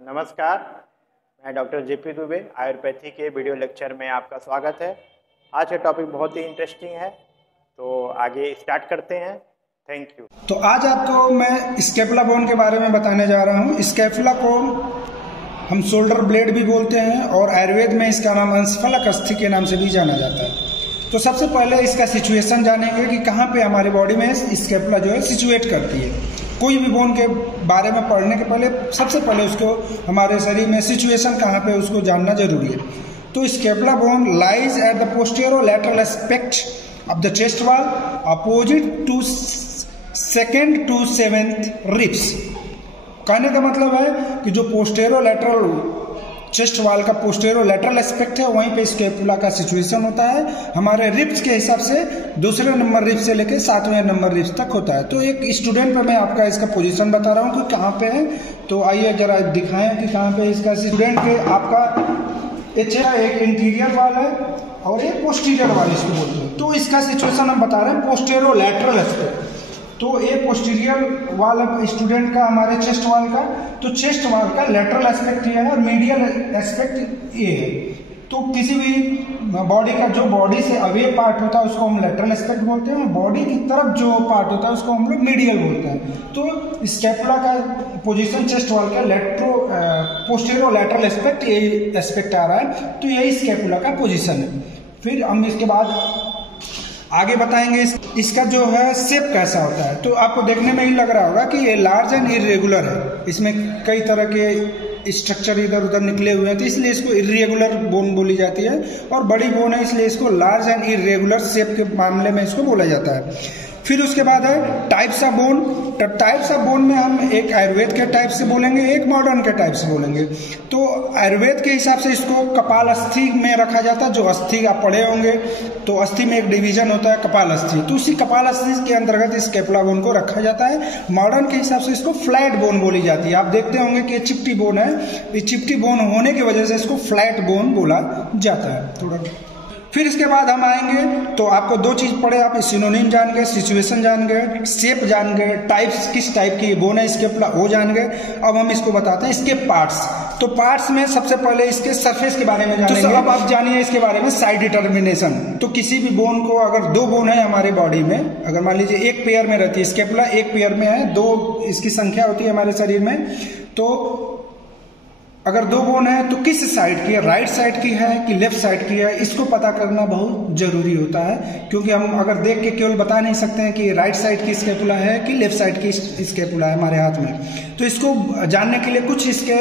नमस्कार, मैं doctor JP Dubey Ayurvedic के वीडियो लेक्चर में आपका स्वागत है। आज का टॉपिक बहुत ही इंटरेस्टिंग है, तो आगे स्टार्ट करते हैं। Thank you. तो आज आपको मैं स्कैपुला बोन के बारे में बताने जा रहा हूँ। स्कैपुला को हम शोल्डर ब्लेड भी बोलते हैं और आयुर्वेद में इसका नाम अंशफलक अस्थि के नाम से भी जाना जाता है। तो सबसे पहले इसका सिचुएशन जानेंगे कि कहाँ पे हमारी बॉडी में स्कैपुला जो है सिचुएट करती है। कोई भी बोन के बारे में पढ़ने के पहले सबसे पहले उसको हमारे शरीर में सिचुएशन कहाँ पे उसको जानना जरूरी है। तो scapula bone lies at the posterior lateral aspect of the chest wall opposite to second to seventh ribs. कहने का मतलब है कि जो पोस्टीरियर लैटरल चेस्ट वाल का पोस्टीरियर लैटरल एस्पेक्ट है वहीं पे स्कैपुला का सिचुएशन होता है। हमारे रिब्स के हिसाब से दूसरे नंबर रिब्स से लेके 7वें नंबर रिब्स तक होता है। तो एक स्टूडेंट पे मैं आपका इसका पोजीशन बता रहा हूँ कि कहाँ पे है। तो आइए जरा दिखाएं कि कहाँ पे इसका स्टूडेंट पे आपका एक इंटीरियर वाल है और एक पोस्टीरियर वाल इसको बोलते हैं। तो इसका सिचुएशन हम बता रहे हैं पोस्टीरियर लैटरल एस्पेक्ट। तो ये पोस्टीरियर वाल स्टूडेंट का हमारे चेस्ट वाल का, तो चेस्ट वाल का लेटरल एस्पेक्ट ये है और मीडियल एस्पेक्ट ये है। तो किसी भी बॉडी का जो बॉडी से अवे पार्ट होता है उसको हम लेटरल एस्पेक्ट बोलते हैं, बॉडी की तरफ जो पार्ट होता है उसको हम लोग मीडियल बोलते हैं। तो स्कैपुला का पोजीशन चेस्ट वाल का पोस्टीरियर लैटरल एस्पेक्ट ये एस्पेक्ट आ रहा है, तो यही स्कैपुला का पोजीशन है। फिर हम इसके बाद आगे बताएंगे इसका जो है शेप कैसा होता है। तो आपको देखने में ही लग रहा होगा कि ये लार्ज एंड इरेगुलर है, इसमें कई तरह के स्ट्रक्चर इधर उधर निकले हुए हैं, तो इसलिए इसको इरेगुलर बोन बोली जाती है। और बड़ी बोन है इसलिए इसको लार्ज एंड इरेगुलर शेप के मामले में इसको बोला जाता है। फिर उसके बाद है टाइप्स ऑफ बोन। तो टाइप्स ऑफ बोन में हम एक आयुर्वेद के टाइप से बोलेंगे, एक मॉडर्न के टाइप से बोलेंगे। तो आयुर्वेद के हिसाब से इसको कपाल अस्थि में रखा जाता है। जो अस्थि आप पढ़े होंगे तो अस्थि में एक डिवीजन होता है कपाल अस्थि, तो उसी कपाल अस्थि के अंतर्गत स्कैपुला बोन को रखा जाता है। मॉडर्न के हिसाब से इसको फ्लैट बोन बोली जाती है। आप देखते होंगे कि ये चिपटी बोन है, ये चिपटी बोन होने की वजह से इसको फ्लैट बोन बोला जाता है थोड़ा। फिर इसके बाद हम आएंगे तो आपको दो चीज पढ़े, आप सिनोनिम जान गए, सिचुएशन जान गए, शेप जान गए, टाइप्स किस टाइप की बोन है स्कैपुला वो जान गए। अब हम इसको बताते हैं इसके पार्ट्स। तो पार्ट्स में सबसे पहले इसके सरफेस के बारे में जानेंगे। तो अब आप जानिए इसके बारे में साइड डिटर्मिनेशन। तो किसी भी बोन को, अगर दो बोन है हमारे बॉडी में, अगर मान लीजिए एक पेयर में रहती है स्कैपुला, एक पेयर में है, दो इसकी संख्या होती है हमारे शरीर में, तो अगर दो बोन है तो किस साइड की है, राइट साइड की है कि लेफ्ट साइड की है, इसको पता करना बहुत जरूरी होता है। क्योंकि हम अगर देख के केवल बता नहीं सकते हैं कि राइट साइड की स्कैपुला है कि लेफ्ट साइड की स्कैपुला है हमारे हाथ में। तो इसको जानने के लिए कुछ इसके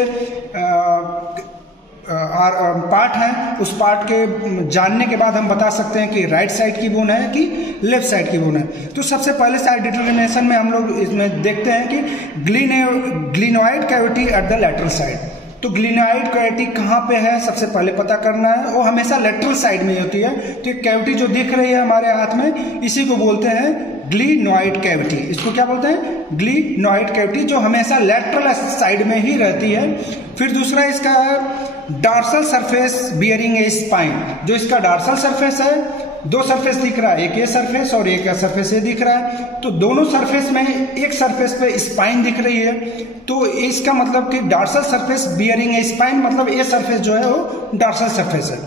पार्ट हैं, उस पार्ट के जानने के बाद हम बता सकते हैं कि राइट साइड की बोन है कि लेफ्ट साइड की बोन है। तो सबसे पहले साइड डिटर्मिनेशन में हम लोग इसमें देखते हैं कि glenoid cavity at the lateral side. तो ग्लिनोइड कैविटी कहाँ पे है सबसे पहले पता करना है। वो हमेशा लेटरल साइड में ही होती है। तो एक कैविटी जो दिख रही है हमारे हाथ में, इसी को बोलते हैं ग्लिनोइड कैविटी। इसको क्या बोलते हैं? ग्लिनोइड कैविटी, जो हमेशा लेटरल साइड में ही रहती है। फिर दूसरा इसका डार्सल सरफेस बियरिंग ए स्पाइन। जो इसका डार्सल सरफेस है, दो सरफेस दिख रहा है, एक ये सरफेस और एक सरफेस ये दिख रहा है। तो दोनों सरफेस में एक सरफेस पे स्पाइन दिख रही है, तो इसका मतलब कि डार्सल सरफेस बियरिंग ए स्पाइन, मतलब ये सरफेस जो है वो डार्सल सरफेस है।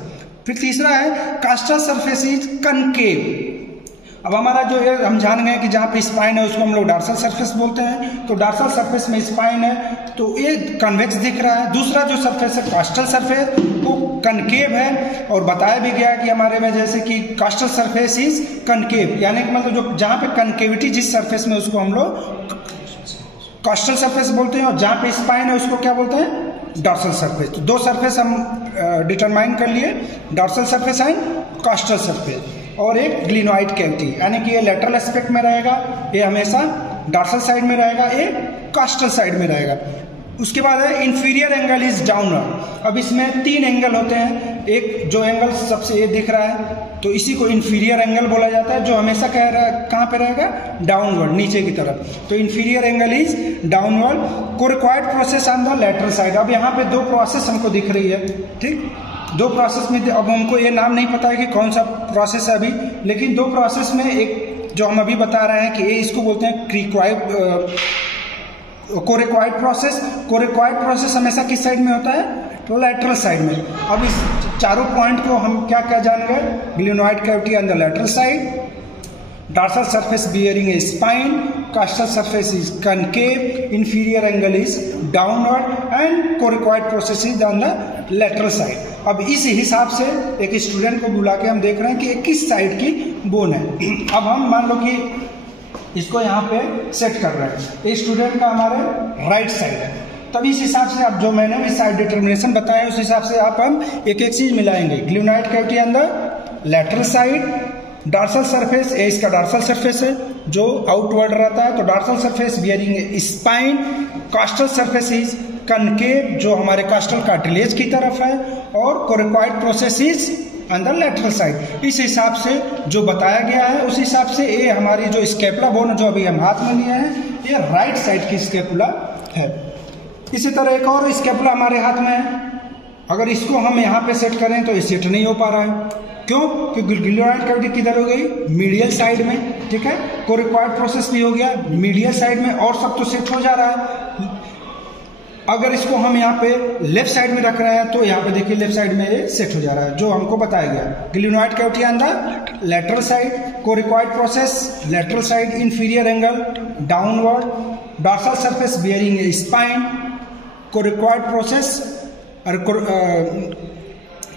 फिर तीसरा है कास्टल सरफेस इज कनकेव। अब हमारा जो है हम जान गए कि जहाँ पे स्पाइन है उसको हम लोग डार्सल सरफेस बोलते हैं। तो डार्सल सरफेस में स्पाइन है तो ये कन्वेक्स दिख रहा है। दूसरा जो सरफेस है कास्टल सरफेस, वो कनकेव है। और बताया भी गया कि हमारे में जैसे कि कास्टल सरफेस इज कनकेव, यानी कि मतलब जो जहाँ पे कनकेविटी जिस सरफेस में उसको हम लोग कास्टल सरफेस बोलते हैं, और जहाँ पे स्पाइन है उसको क्या बोलते हैं? Dorsal surface. तो दो सरफेस हम डिटरमाइन कर लिए, डार्सल सरफेस एंड कास्टल सरफेस। और एक ग्लिनोइड कैविटी, यानी कि ये लेटरल एस्पेक्ट में रहेगा, ये हमेशा डार्सल साइड में रहेगा, ये कास्टल साइड में रहेगा। उसके बाद है इंफीरियर एंगल इज डाउनवर्ड। अब इसमें तीन एंगल होते हैं। एक जो एंगल सबसे ये दिख रहा है तो इसी को इंफीरियर एंगल बोला जाता है, जो हमेशा कहाँ पे रहेगा? डाउनवर्ड, नीचे की तरफ। तो inferior angle is downward. Coracoid process on the lateral side. अब यहाँ पे दो प्रोसेस हमको दिख रही है, ठीक, दो प्रोसेस में। अब हमको ये नाम नहीं पता है कि कौन सा प्रोसेस है अभी, लेकिन दो प्रोसेस में एक जो हम अभी बता रहे हैं कि ये इसको बोलते हैं क्रिकॉइड कोरिकॉइड प्रोसेस हमेशा किस साइड में होता है? तो लैटरल साइड में। अब इस चारों पॉइंट को हम क्या क्या जान गए? Glenoid cavity on the lateral side, dorsal surface bearing a spine, costal surface is concave, inferior angle is downward and coracoid process is on the lateral side. अब इस हिसाब से एक स्टूडेंट को बुला के हम देख रहे हैं कि किस साइड की बोन है। अब हम मान लो कि इसको यहाँ पे सेट कर रहे हैं, ये स्टूडेंट का हमारे राइट साइड है, तब इस हिसाब से आप जो मैंने भी साइड डिटर्मिनेशन बताया उस हिसाब से आप हम एक एक चीज मिलाएंगे। Glenoid cavity on the lateral side, dorsal surface, ये इसका डार्सल सरफेस है जो आउटवर्ड रहता है, तो dorsal surface bearing spine, costal surface is concave जो हमारे कास्टल कार्टिलेज की तरफ है, और coracoid process is on the lateral side. इस हिसाब से जो बताया गया है उस हिसाब से ये हमारी जो स्केपुला बोन जो अभी हम हाथ में लिए हैं ये राइट साइड की स्केपुला है। इसी तरह एक और स्केपुला हमारे हाथ में है, अगर इसको हम यहाँ पे सेट करें तो ये सेट नहीं हो पा रहा है। क्यों? क्योंकि ग्लिनोइड कैविटी किधर हो गई? मीडियल साइड में। ठीक है, कोरिकॉइड प्रोसेस भी हो गया मीडियल साइड में और सब तो सेट हो जा रहा है। अगर इसको हम यहाँ पे लेफ्ट साइड में रख रहे हैं तो यहाँ पे देखिए लेफ्ट साइड में ये सेट हो जा रहा है जो हमको बताया गया। Glenoid cavity on the lateral side, coracoid process lateral side, inferior angle downward, dorsal surface bearing spine, coracoid process और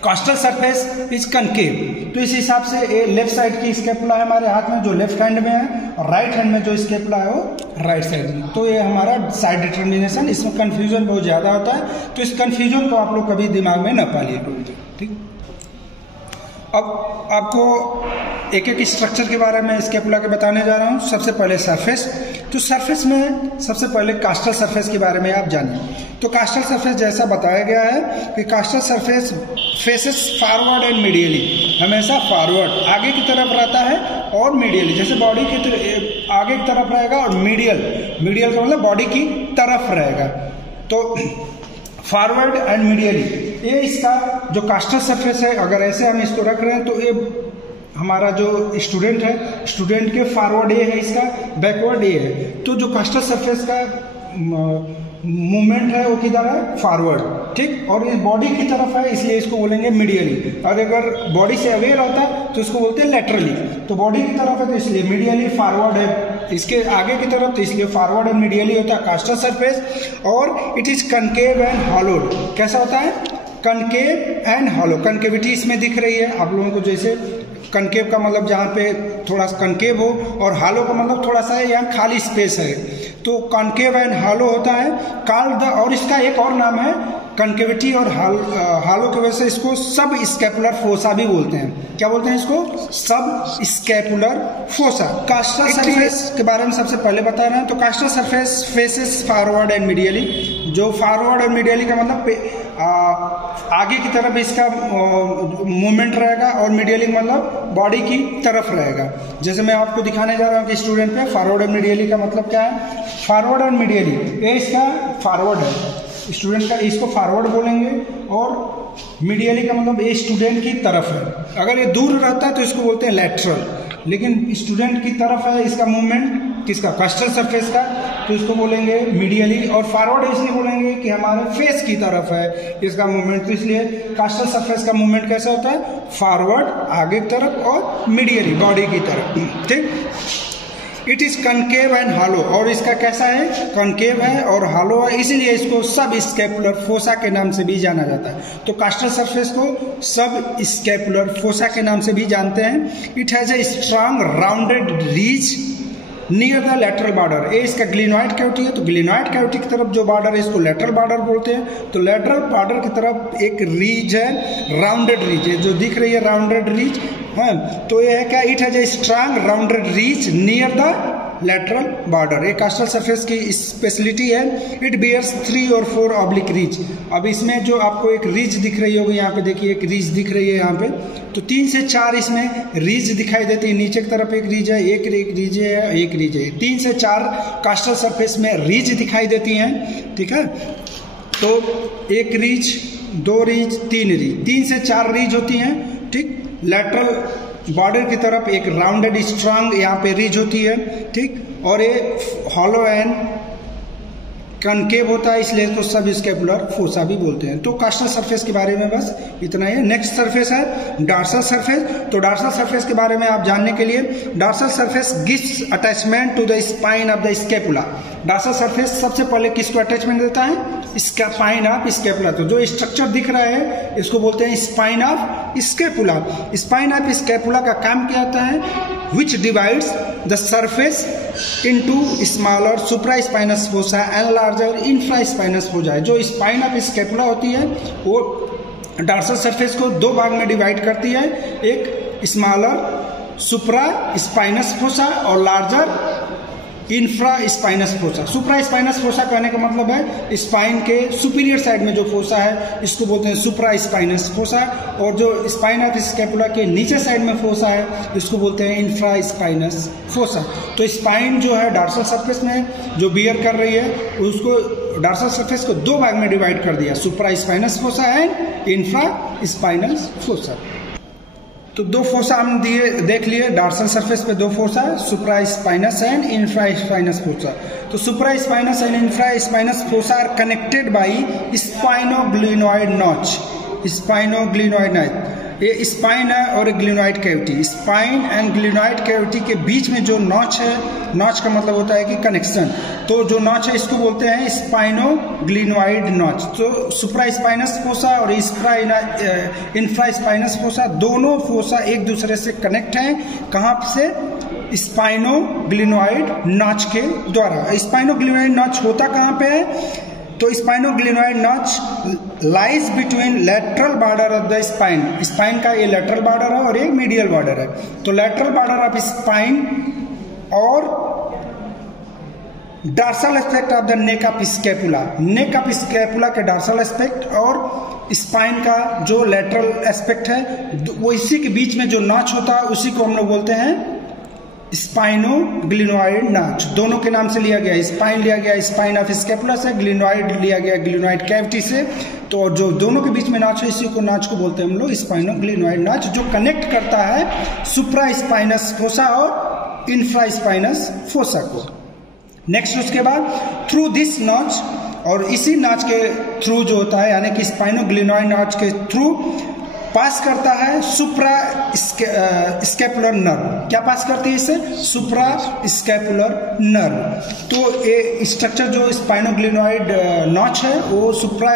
कॉस्टल सरफेस इज कनकेव। तो इस हिसाब से ये लेफ्ट साइड की स्केपुला है हमारे हाथ में जो लेफ्ट हैंड में है, और राइट हैंड में जो स्केपुला है वो राइट साइड में। तो ये हमारा साइड डिटर्मिनेशन, इसमें कंफ्यूजन बहुत ज्यादा होता है, तो इस कंफ्यूजन को आप लोग कभी दिमाग में न पालिए। ठीक, अब आपको एक एक स्ट्रक्चर के बारे में स्केपुला के बताने जा रहा हूँ। सबसे पहले सरफेस, तो सरफेस में सबसे पहले कास्टल सरफेस के बारे में आप जानिए। तो कास्टल सरफेस जैसा बताया गया है कि कास्टल surface faces forward and medially, हमेशा फॉरवर्ड आगे की तरफ रहता है और मीडियली, जैसे बॉडी की आगे की तरफ रहेगा और मीडियल का मतलब बॉडी की तरफ रहेगा। तो फॉरवर्ड एंड मीडियली ये इसका जो कास्टल सरफेस है, अगर ऐसे हम इसको रख रहे हैं तो ये हमारा जो स्टूडेंट है, स्टूडेंट के फॉरवर्ड ये है, इसका बैकवर्ड ये है। तो जो कास्टल सरफेस का मूवमेंट है वो किधर है? फॉरवर्ड। ठीक, और ये बॉडी की तरफ है इसलिए इसको बोलेंगे मीडियली, और अगर बॉडी से अवे रहता है तो इसको बोलते हैं लेटरली। तो बॉडी की तरफ है तो इसलिए मीडियली, फॉरवर्ड है इसके आगे की तरफ तो इसलिए फॉरवर्ड एंड मीडियली होता है कास्टल सरफेस। और it is concave and hollowed. कैसा होता है? Concave and hollow. कनकेविटी इसमें दिख रही है आप लोगों को, जैसे कनकेव का मतलब जहाँ पे थोड़ा सा कनकेव हो, और हालो का मतलब थोड़ा सा यहाँ खाली स्पेस है, तो कॉन्केव एंड हालो होता है कॉल्ड द। और इसका एक और नाम है कनकेविटी और हालो की वजह से इसको सब स्कैपुलर फोसा भी बोलते हैं। क्या बोलते हैं इसको? सब स्कैपुलर फोसा। कास्टल सरफेस के बारे में सबसे पहले बता रहे हैं। तो कास्टल surface faces forward and medially, जो फॉरवर्ड और मीडियली का मतलब आगे की तरफ इसका मूवमेंट रहेगा, और मीडियली मतलब बॉडी की तरफ रहेगा। जैसे मैं आपको दिखाने जा रहा हूँ कि स्टूडेंट पे फॉरवर्ड और मीडियली का मतलब क्या है। फॉरवर्ड और मीडियली, ये इसका फॉरवर्ड है, स्टूडेंट का इसको फॉरवर्ड बोलेंगे, और मीडियली का मतलब ये स्टूडेंट की तरफ है। अगर ये दूर रहता है तो इसको बोलते हैं लैटरल, लेकिन स्टूडेंट की तरफ है इसका मूवमेंट किसका? कास्टल सरफेस का, तो इसको बोलेंगे मीडियली। और फॉरवर्ड इसलिए बोलेंगे कि हमारे फेस की तरफ है इसका मूवमेंट, तो इसलिए कास्टल सरफेस का मूवमेंट कैसा होता है? फॉरवर्ड आगे की तरफ, और मीडियली बॉडी की तरफ। ठीक, it is concave and hollow, और इसका कैसा है? कनकेव है और हॉलो है, इसीलिए इसको सब स्कैपुलर फोसा के नाम से भी जाना जाता है। तो कास्टल सरफेस को सब स्कैपुलर फोसा के नाम से भी जानते हैं। It has a strong rounded reach near the lateral border. ये इसका ग्लिनोइड कैविटी है, तो ग्लिनोइड कैविटी की तरफ जो बॉर्डर है इसको लेटरल बॉर्डर बोलते हैं। तो लेटरल बॉर्डर की तरफ एक रीज है, राउंडेड रीज है, जो दिख रही है राउंडेड रीज है। तो ये है क्या? It has a strong rounded ridge near the lateral border. एक कास्टल सरफेस की स्पेशलिटी है, इट बियर्स 3 और 4 ऑब्लिक रीज। अब इसमें जो आपको एक रीज दिख रही होगी, यहाँ पे देखिए एक रीज दिख रही है यहाँ पे, तो 3 से 4 इसमें रीज दिखाई देती है। नीचे की तरफ एक रीज है, एक रीज है, एक रीज है। 3 से 4 कास्टल सरफेस में रीज दिखाई देती हैं। ठीक है, तो एक रीज, 2 रीज, 3 रीज, 3 से 4 रीज होती हैं। ठीक, लेटरल बॉर्डर की तरफ एक राउंडेड स्ट्रांग यहाँ पे रीज होती है। ठीक, और ये हॉलो एंड कनकेव होता है, इसलिए तो सब स्केपुलर फोसा भी बोलते हैं। तो कास्टल सरफेस के बारे में बस इतना ही है। नेक्स्ट सरफेस है डार्सल सरफेस। तो डार्सल सरफेस के बारे में आप जानने के लिए, dorsal surface gives attachment to the spine of the scapula. Dorsal surface सबसे पहले किसको अटैचमेंट देता है? Spine of scapula. तो जो स्ट्रक्चर दिख रहा है इसको बोलते हैं spine of scapula. Spine of scapula का काम क्या होता है? Which divides the surface into smaller supraspinous fossa and larger infraspinous fossa. जो स्पाइन ऑफ स्केपुला होती है वो डार्सल सरफेस को दो भाग में डिवाइड करती है, एक स्मॉलर सुप्रास्पाइनस फोसा और लार्जर इंफ्रास्पाइनस फोसा। सुप्रास्पाइनस फोसा कहने का मतलब है स्पाइन के सुपीरियर साइड में जो फोसा है इसको बोलते हैं सुप्रास्पाइनस फोसा, और जो स्पाइन ऑफ स्केपुला के नीचे साइड में फोसा है इसको बोलते हैं इंफ्रास्पाइनस फोसा। तो स्पाइन जो है डार्सल सरफेस में जो बियर कर रही है उसको डार्सल सरफेस को दो भाग में डिवाइड कर दिया, सुप्रास्पाइनस फोसा एंड इंफ्रास्पाइनस फोसा। तो दो फोसा हम देख लिए डार्सल सरफेस पे, दो fossa supraspinous and infraspinous fossa. तो supraspinous and infraspinous fossa are connected by spinoglenoid notch. Spinoglenoid notch ये स्पाइन है और glenoid cavity. Spine and glenoid cavity के बीच में जो नॉच है, नॉच का मतलब होता है कि कनेक्शन, तो जो नॉच है इसको बोलते हैं स्पाइनोग्लिनोइड नॉच। तो सुप्रास्पाइनस फोसा और इंफ्रास्पाइनस फोसा दोनों फोसा एक दूसरे से कनेक्ट हैं। कहाँ से? स्पाइनोग्लिनोइड नॉच के द्वारा। स्पाइनोग्लिनोइड नॉच होता कहाँ पे है? तो spinoglenoid notch lies between lateral border of the spine. Spine का ये लेटरल बॉर्डर है और एक मीडियल बॉर्डर है। तो लेटरल बॉर्डर ऑफ स्पाइन और dorsal aspect of the neck of scapula. Neck of scapula के डार्सल एस्पेक्ट और स्पाइन का जो लेटरल एस्पेक्ट है वो इसी के बीच में जो नॉच होता है उसी को हम लोग बोलते हैं स्पाइनोग्लिनोइड नॉच। दोनों के नाम से लिया गया, स्पाइन लिया गया स्पाइन ऑफ स्केपुला से, ग्लिनोइड लिया गया ग्लिनोइड कैविटी से। तो जो दोनों के बीच में नॉच है इसी को नॉच को बोलते हैं हम लोग स्पाइनोग्लिनोइड नॉच, जो कनेक्ट करता है सुप्रास्पाइनस फोसा और इंफ्रास्पाइनस फोसा को। नेक्स्ट उसके बाद थ्रू दिस नॉच, और इसी नॉच के थ्रू जो होता है यानी कि स्पाइनोग्लिनोइड नॉच के थ्रू पास करता है सुप्रा स्केपुलर नर्व। क्या पास करती है इससे? सुप्रा स्केपुलर नर्व। तो ये स्ट्रक्चर जो स्पाइनोग्लिनोइड नॉच है वो सुप्रा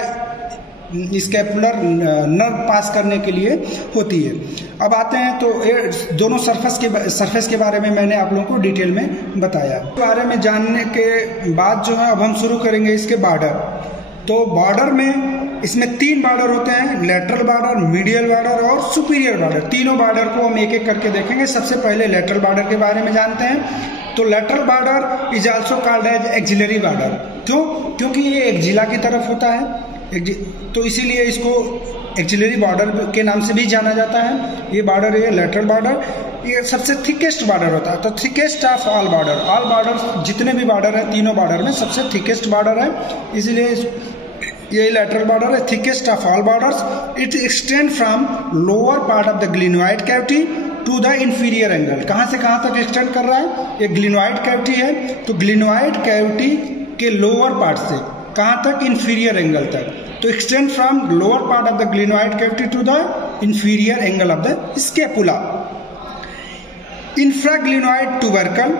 स्केपुलर नर्व पास करने के लिए होती है। अब आते हैं तो ये दोनों सरफेस के बारे में मैंने आप लोगों को डिटेल में बताया। इस बारे में जानने के बाद जो है अब हम शुरू करेंगे इसके बॉर्डर। तो बॉर्डर में इसमें तीन बॉर्डर होते हैं, लेटरल बॉर्डर, मीडियल बॉर्डर और सुपीरियर बॉर्डर। तीनों बॉर्डर को हम एक एक करके देखेंगे। सबसे पहले लेटरल बॉर्डर के बारे में जानते हैं। तो lateral border is also called as axillary border. क्यों? क्योंकि ये एक्जिला की तरफ होता है, तो इसीलिए इसको एक्सिलरी बॉर्डर के नाम से भी जाना जाता है। ये बॉर्डर है लेटरल बॉर्डर, ये सबसे थिकेस्ट बॉर्डर होता है। तो thickest of all border, all border जितने भी बॉर्डर है तीनों बॉर्डर में सबसे थिकेस्ट बॉर्डर है, इसलिए ये लेटरल बॉर्डर है, thickest of all borders. It extend from lower part of the glenoid cavity to the inferior angle. कहाँ से कहाँ तक एक्सटेंड कर रहा है? ये ग्लिनोइड कैविटी है, तो ग्लिनोइड कैविटी के लोअर पार्ट से कहाँ तक? इंफीरियर एंगल तक। तो extend from lower part of the glenoid cavity to the inferior angle of the scapula. Infraglenoid tubercle.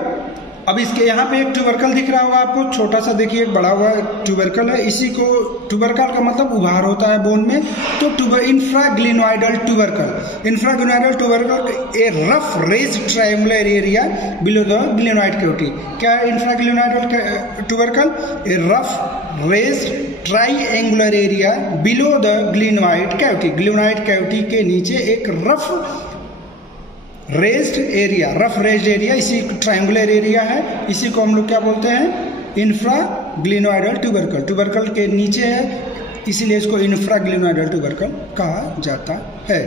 अब इसके यहाँ पे एक ट्यूबरकल दिख रहा होगा आपको, छोटा सा देखिए एक बड़ा हुआ ट्यूबरकल है। इसी को ट्यूबरकल का मतलब उभार होता है बोन में। तो infraglenoidal tubercle, infraglenoidal tubercle a rough raised triangular area below the glenoid cavity. क्या है infraglenoidal tubercle? A rough raised triangular area below the glenoid cavity. Glenoid cavity के नीचे एक rough raised area, rough raised area, इसी triangular area है, इसी को हम लोग क्या बोलते हैं? इंफ्राग्लिनोइडल ट्यूबरकल। ट्यूबरकल के नीचे है इसीलिए इसको इंफ्राग्लिनोइडल ट्यूबरकल कहा जाता है।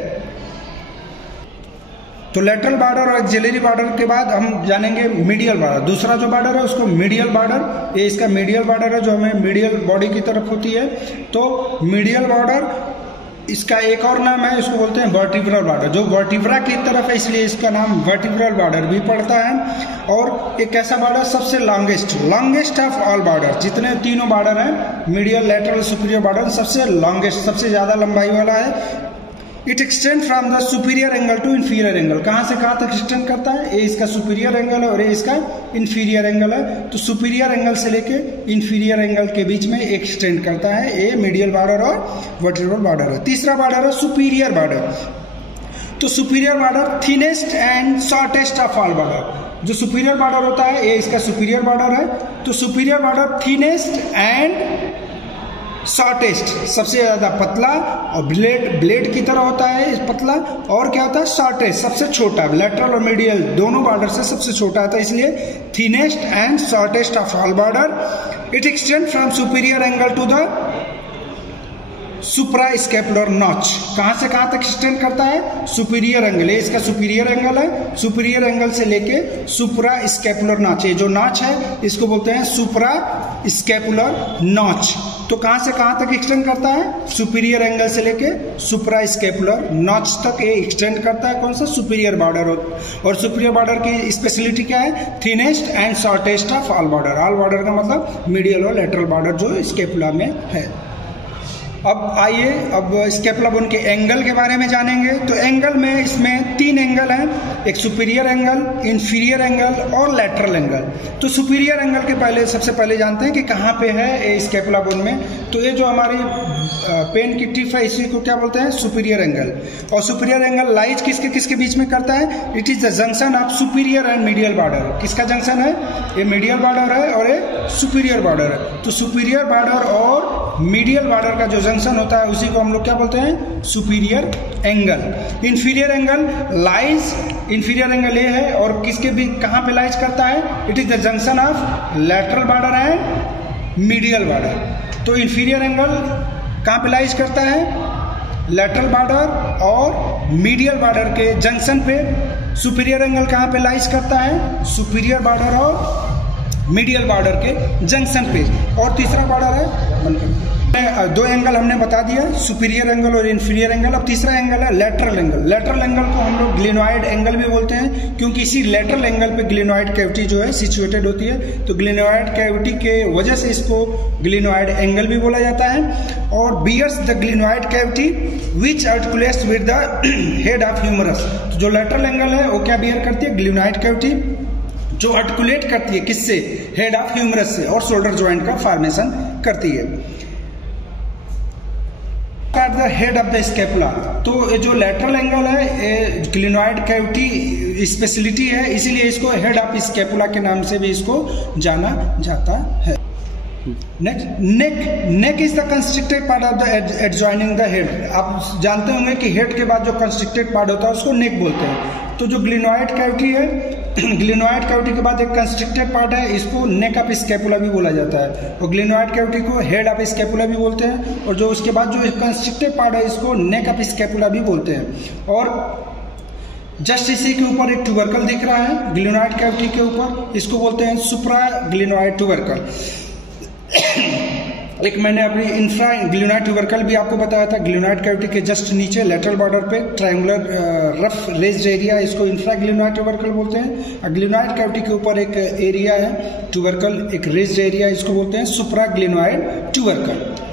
तो लेटरल बॉर्डर और एक्सिलरी बॉर्डर के बाद हम जानेंगे मीडियल बॉर्डर। दूसरा जो बॉर्डर है उसको मीडियल बॉर्डर, ये इसका मीडियल बॉर्डर है जो हमें मीडियल बॉडी की तरफ होती है। तो मीडियल बॉर्डर इसका एक और नाम है, इसको बोलते हैं वर्टिब्रल बॉर्डर, जो वर्टिब्रा की तरफ है इसलिए इसका नाम वर्टिब्रल बॉर्डर भी पड़ता है। और एक ऐसा बॉर्डर सबसे लॉन्गेस्ट ऑफ ऑल बॉर्डर, जितने तीनों बॉर्डर हैं मीडियल, लैटरल, सुपीरियर बॉर्डर, सबसे लॉन्गेस्ट, सबसे ज़्यादा लंबाई वाला है। It extend from the superior angle to inferior angle, कहाँ से कहाँ तक एक्सटेंड करता है, ये इसका सुपीरियर एंगल है और ये इसका इंफीरियर एंगल है। तो सुपीरियर एंगल से लेके इंफीरियर एंगल के बीच में एक्सटेंड करता है, ये मीडियल बॉर्डर और वर्टिब्रल बॉर्डर है। तीसरा बॉर्डर है सुपीरियर बॉर्डर। तो superior border thinnest and shortest of all border, जो सुपीरियर बॉर्डर होता है ये इसका सुपीरियर बॉर्डर है। तो superior border thinnest and shortest, सबसे ज्यादा पतला और ब्लेड की तरह होता है पतला, और क्या होता है शॉर्टेस्ट, सबसे छोटा, लेटरल और मीडियल दोनों बॉर्डर से सबसे छोटा होता है, इसलिए thinnest and shortest of all border. It extend from superior angle to the supra scapular notch, कहां से कहां तक एक्सटेंड करता है, सुपीरियर एंगल, ये इसका सुपीरियर एंगल है, सुपीरियर एंगल से लेके सुप्रा स्केपुलर नॉच, ये जो नॉच है इसको बोलते हैं सुप्रा स्केपुलर नॉच। तो कहां से कहां तक एक्सटेंड करता है, सुपीरियर एंगल से लेके सुप्रा स्केपुलर नॉच तक ये एक्सटेंड करता है, कौन सा, सुपीरियर बॉर्डर। और सुपीरियर बॉर्डर की स्पेशलिटी क्या है, thinnest and shortest of all border. All border का मतलब मीडियल और लेटरल बॉर्डर जो स्केपुला में है। अब आइए अब स्केपुला बोन के एंगल के बारे में जानेंगे। तो एंगल में इसमें 3 एंगल हैं, एक सुपीरियर एंगल, इंफीरियर एंगल और लैटरल एंगल। तो सुपीरियर एंगल के सबसे पहले जानते हैं कि कहाँ पे है ये स्केपुला बोन में। तो ये जो हमारी पेन की टिप है इसी को क्या बोलते हैं, सुपीरियर एंगल। और सुपीरियर एंगल लाइज किसके किसके बीच में करता है, it is the junction of superior and medial border. किसका जंक्शन है, ये मीडियल बॉर्डर है और ये सुपीरियर बॉर्डर है। तो सुपीरियर बॉर्डर और मीडियल बॉर्डर का जो जंक्शन होता है उसी को हम लोग क्या बोलते हैं, superior angle. Inferior angle lies, inferior angle ये है और किसके भी कहां पे लाइज करता है, it is the junction of lateral border and medial border. तो इंफीरियर एंगल कहां पे लाइज करता है, लैटरल बॉर्डर और मीडियल बॉर्डर के जंक्शन पे। सुपीरियर एंगल कहां पे लाइज करता है, सुपीरियर बॉर्डर और मीडियल बॉर्डर के जंक्शन पे। और तीसरा बॉर्डर है, 2 एंगल हमने बता दिया, सुपीरियर एंगल और इंफीरियर एंगल। अब तीसरा एंगल है लेटरल एंगल। लेटरल एंगल को हम लोग ग्लिनोइड एंगल भी बोलते हैं, क्योंकि इसी लेटरल एंगल पे ग्लिनोइड कैविटी जो है सिचुएटेड होती है। तो ग्लिनोइड कैविटी के वजह से इसको ग्लिनोइड एंगल भी बोला जाता है। और bears the glenoid cavity which articulates with the head of humerus. तो जो लेटरल एंगल है वो क्या बियर करती है, ग्लिनोइड कैविटी, जो आर्टिकुलेट करती है किससे, हेड ऑफ ह्यूमरस से, और शोल्डर जॉइंट का फॉर्मेशन करती है। At the head of the scapula, तो जो लेटरल एंगल है ये ग्लिनोइड कैविटी स्पेशलिटी है, इसीलिए इसको हेड ऑफ स्केपुला के नाम से भी इसको जाना जाता है। Next, neck is the constricted part of the adjoining the head. आप जानते होंगे कि हेड के बाद जो कंस्ट्रिक्टेड पार्ट होता है उसको नेक बोलते हैं। तो जो ग्लिनोइड कैविटी है, ग्लिनोइड कैविटी के बाद एक कंस्ट्रिक्टेड पार्ट है, इसको नेक ऑफ स्केपुला भी बोला जाता है। और ग्लिनोइड कैविटी को हेड ऑफ स्केपुला भी बोलते हैं। और जो उसके बाद जो कंस्ट्रिक्टेड पार्ट है इसको नेक ऑफ स्केपुला भी बोलते हैं। और जस्ट इसी के ऊपर एक ट्यूबरकल दिख रहा है ग्लिनोइड कैविटी के ऊपर, इसको बोलते हैं सुप्रा ग्लिनोइड ट्यूबरकल। एक मैंने अपनी इंफ्रा ग्लिनोइड ट्यूबरकल भी आपको बताया था, ग्लिनोइड कैविटी के जस्ट नीचे लेटरल बॉर्डर पे ट्रायंगुलर रफ रेज्ड एरिया, इसको इंफ्रा ग्लिनोइड ट्यूबरकल बोलते हैं। ग्लिनोइड कैविटी के ऊपर एक एरिया है ट्यूबरकल, एक रेज्ड एरिया, इसको बोलते हैं सुप्रा ग्लिनोइड ट्यूबरकल।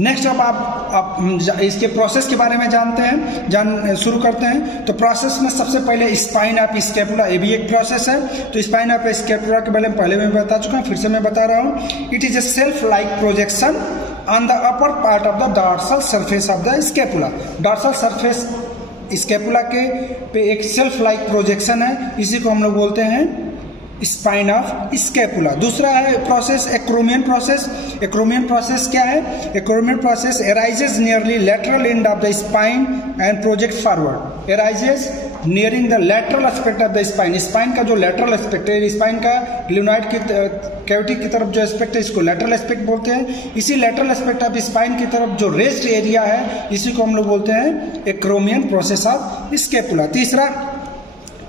नेक्स्ट अब आप इसके प्रोसेस के बारे में जानते हैं, शुरू करते हैं। तो प्रोसेस में सबसे पहले स्पाइन ऑफ स्केपुला, ये भी एक प्रोसेस है। तो स्पाइन ऑफ स्केपुला के बारे में पहले मैं बता चुका हूँ, फिर से मैं बता रहा हूँ। It is a self like projection on the upper part of the dorsal surface of the scapula. Dorsal surface scapula के पे एक सेल्फ लाइक प्रोजेक्शन है, इसी को हम लोग बोलते हैं स्पाइन ऑफ स्केपुला। दूसरा है process acromion process. Acromion process क्या है, acromion process arises nearly lateral end of the spine and project forward. Arises nearing the lateral aspect of the spine. Spine का जो लेटरल एस्पेक्ट है, spine का glenoid की cavity की तरफ जो एस्पेक्ट है इसको लेटरल एस्पेक्ट बोलते हैं। इसी लेटरल एस्पेक्ट ऑफ स्पाइन की तरफ जो रेस्ट एरिया है इसी को हम लोग बोलते हैं एक्रोमियन प्रोसेस ऑफ स्केपुला। तीसरा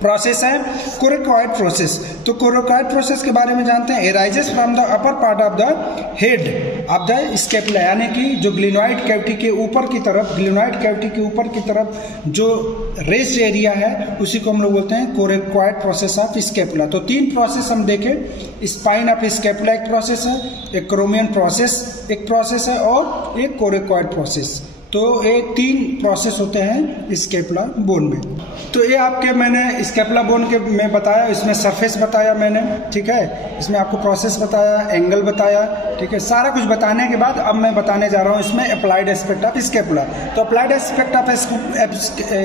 प्रोसेस है कोरेकॉइड प्रोसेस। तो कोरेकॉइड प्रोसेस के बारे में जानते हैं। Arises from the upper part of the head of the scapula, यानी कि जो ग्लिनॉइड कैविटी के ऊपर की तरफ, ग्लिनॉइड कैविटी के ऊपर की तरफ जो रेस्ड एरिया है उसी को हम लोग बोलते हैं कोरेकॉइड प्रोसेस ऑफ स्केपुला। तो 3 प्रोसेस हम देखें। स्पाइन ऑफ स्केपुला एक प्रोसेस है, एक क्रोमियन प्रोसेस एक प्रोसेस है और एक कोरेकॉइड प्रोसेस। तो ये 3 प्रोसेस होते हैं स्केपुला बोन में। तो ये आपके मैंने स्केपुला बोन के में बताया, इसमें सरफेस बताया मैंने, ठीक है, इसमें आपको प्रोसेस बताया, एंगल बताया, ठीक है। सारा कुछ बताने के बाद अब मैं बताने जा रहा हूँ इसमें अप्लाइड एस्पेक्ट ऑफ स्केपुला। तो अप्लाइड एस्पेक्ट ऑफ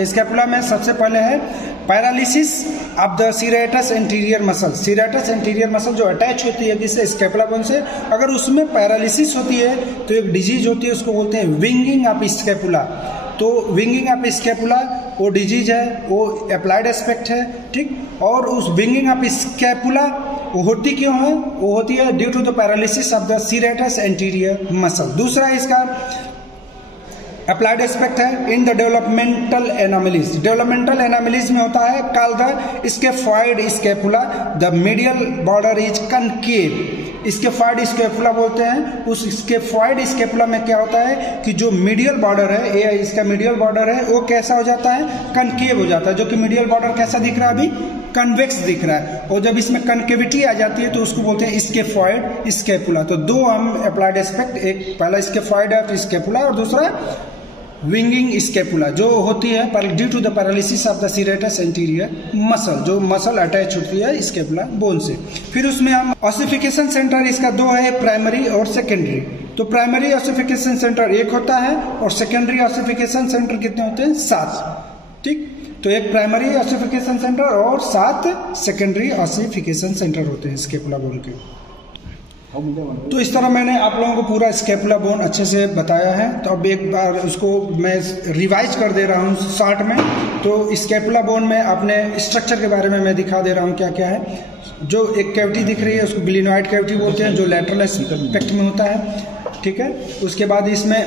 स्केपुला में सबसे पहले है paralysis of the serratus anterior muscle. Serratus anterior muscle जो अटैच होती है किससे, स्केपुला बोन से, अगर उसमें पैरालिसिस होती है तो एक डिजीज होती है, उसको बोलते हैं विंगिंग ऑफ स्केपुला। तो विंगिंग ऑफ स्केपुला वो डिजीज है, वो अप्लाइड एस्पेक्ट है, ठीक। और उस विंगिंग ऑफ स्केपुला वो होती क्यों है, वो होती है due to the paralysis of the serratus anterior muscle. दूसरा इसका अप्लाइड एस्पेक्ट है in the developmental anomalies. Developmental anomalies में होता है call the scaphoid scapula, the medial border is concave. Scaphoid scapula बोलते हैं। उस स्केफॉइड स्केपुला में क्या होता है कि जो मीडियल बॉर्डर है, ये इसका मीडियल बॉर्डर है, वो कैसा हो जाता है, कनकेव हो जाता है। जो कि मीडियल बॉर्डर कैसा दिख रहा है अभी, कन्वेक्स दिख रहा है। और जब इसमें कनकेविटी आ जाती है तो उसको बोलते हैं स्केफॉइड स्केपुला। तो 2 हम अप्लाइड एस्पेक्ट, एक पहला स्केफॉइड ऑफ स्केपुला और दूसरा विंगिंग स्केपुला, जो होती है due to the paralysis of the serratus anterior muscle, जो मसल अटैच होती है स्केपुला बोन से। फिर उसमें हम ऑसिफिकेशन सेंटर, इसका 2 है, प्राइमरी और सेकेंडरी। तो प्राइमरी ऑसिफिकेशन सेंटर 1 होता है और सेकेंडरी ऑसिफिकेशन सेंटर कितने होते हैं, 7, ठीक। तो एक प्राइमरी ऑसिफिकेशन सेंटर और 7 सेकेंडरी ऑसिफिकेशन सेंटर होते हैं स्केपुला बोन के। तो इस तरह मैंने आप लोगों को पूरा स्केपुला बोन अच्छे से बताया है। तो अब एक बार उसको मैं रिवाइज कर दे रहा हूँ शॉर्ट में। तो स्केपुला बोन में अपने स्ट्रक्चर के बारे में मैं दिखा दे रहा हूँ क्या क्या है। जो एक कैविटी दिख रही है उसको ग्लिनॉइड कैविटी बोलते हैं, जो लैटरल एस्पेक्ट में होता है, ठीक है। उसके बाद इसमें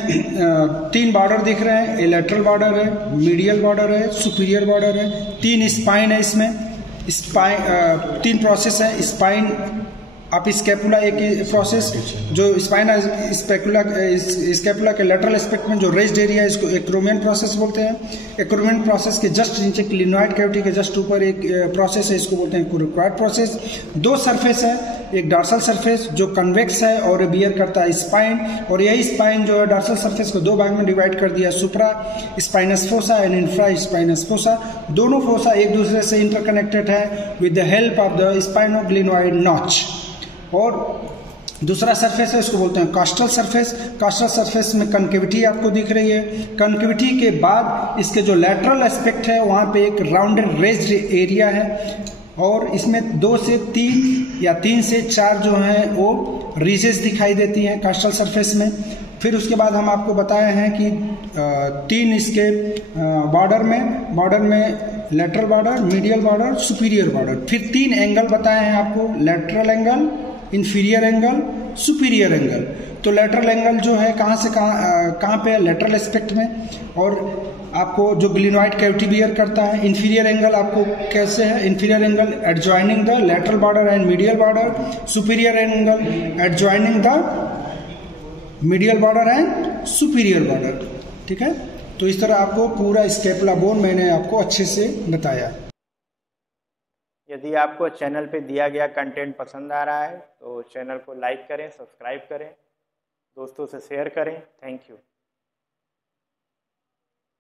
3 बॉर्डर दिख रहे हैं, ए लैटरल बॉर्डर है, मीडियल बॉर्डर है, सुपीरियर बॉर्डर है, 3 स्पाइन है इसमें। स्पाइन 3 प्रोसेस है, स्पाइन आप स्केपुला एक प्रोसेस, जो स्पाइन स्केपुला के लेटरल एस्पेक्ट में जो रेस्ड एरिया है इसको एक्रोमियन प्रोसेस बोलते हैं। एक्रोमियन प्रोसेस के जस्ट नीचे क्लिनॉइड कैविटी के जस्ट ऊपर एक प्रोसेस है, इसको बोलते हैं कोरेकॉइड प्रोसेस। 2 सरफेस है, एक डार्सल सरफेस जो कन्वेक्स है और बियर करता है स्पाइन, और यही स्पाइन जो है डार्सल सरफेस को 2 भाग में डिवाइड कर दिया, supra spinous fossa and infra spinous fossa. दोनों फोसा एक दूसरे से इंटरकनेक्टेड है with the help of the spinoglenoid notch. और दूसरा सरफेस है, इसको बोलते हैं कास्टल सरफेस। कास्टल सरफेस में कनकेविटी आपको दिख रही है। कनकेविटी के बाद इसके जो लैटरल एस्पेक्ट है वहाँ पे एक राउंडेड रेज्ड एरिया है, और इसमें 2 से 3 या 3 से 4 जो हैं वो रीजेस दिखाई देती हैं कास्टल सरफेस में। फिर उसके बाद हम आपको बताए हैं कि 3 इसके बॉर्डर में lateral border, medial border, superior border. फिर 3 एंगल बताए हैं आपको, lateral angle, inferior angle, superior angle. तो लेटरल एंगल जो है कहाँ से कहाँ पे है, लेटरल एस्पेक्ट में, और आपको जो ग्लिनॉइड कैविटी बियर करता है। इंफीरियर एंगल आपको कैसे है, inferior angle adjoining the lateral border and medial border, superior angle adjoining the medial border and superior border, ठीक है। तो इस तरह आपको पूरा स्केपुला बोन मैंने आपको अच्छे से बताया। यदि आपको चैनल पे दिया गया कंटेंट पसंद आ रहा है तो चैनल को लाइक करें, सब्सक्राइब करें, दोस्तों से शेयर करें। Thank you.